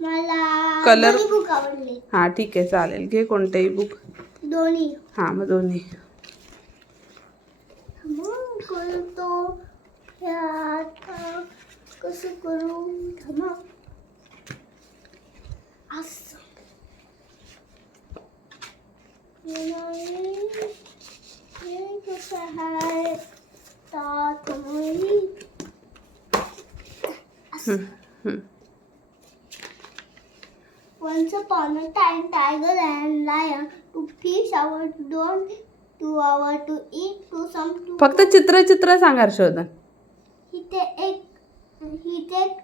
मला कलर दोन्ही बुक आवडले. हां ठीक आहे चालेल, घे कोणतेही बुक. दोन्ही. हां मग दोन्ही. मग करतो कसं करू थांबा. असं हे कसं आहे Once upon a time, tiger and lion to fish our don't to our to eat to some to. फक्त चित्र सांग हर्षवर्धन. इथे एक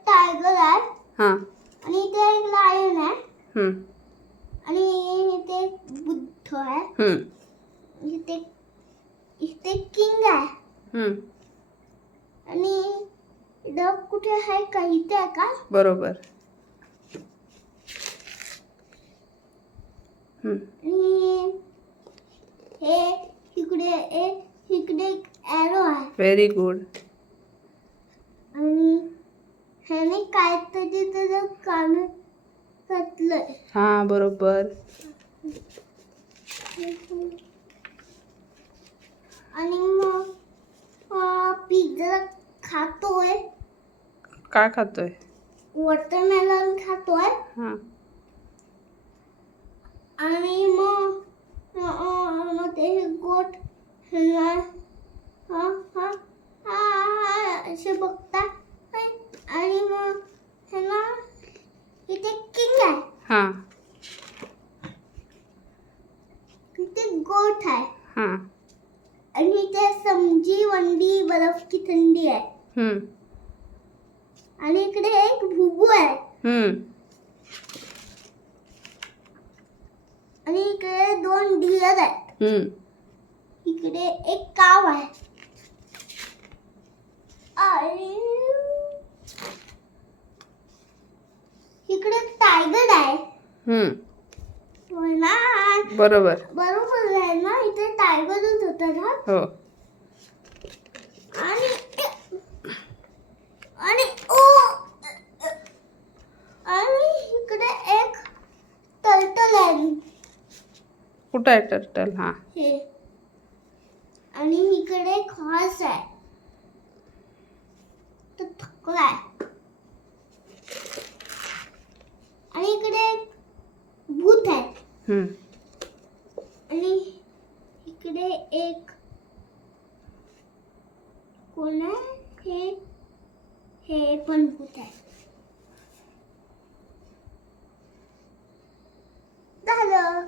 टायगर आहे. हां. आणि इथे एक लायन आहे. हम्म. आणि इथे एक बुद्ध आहे. हम्म. इथे किंग आहे. हम्म. आणि डॉग कुठे आहे का? इथे आहे का? बरोबर. आणि हे इकडे एक एरो आहे. Very good. आणि ह्याने काहीतरी त्याचं कान घातलंय. हां बरोबर. आणि मग पिझ्झा खातोय. काय खातोय? वॉटरमेलन खातोय. हां. आणि मग ते गोट असे बघतात. आणि मग ह्याला इथे किंग आहे. हां. इथे गोट आहे. हां. आणि इथे समजी वंडी बर्फ की थंडी आहे. आणि इकडे एक भुबू आहे. आणि इकडे 2 डिअर आहेत. इकडे एक काव आहे. आणि इकडे टायगर आहे. बरोबर. बरोबर आहे ना? इथे टायगरच होता ना? हो. आणि इकडे एक टर्टल आहे. कुठं आहे टर्टल? हां. हे. आणि इकडे एक हॉर्स आहे. तो थकलाय. आणि इकडे एक भूत आहे. आणि इकडे एक कोण आहे? हे पण भूत आहे. झालं.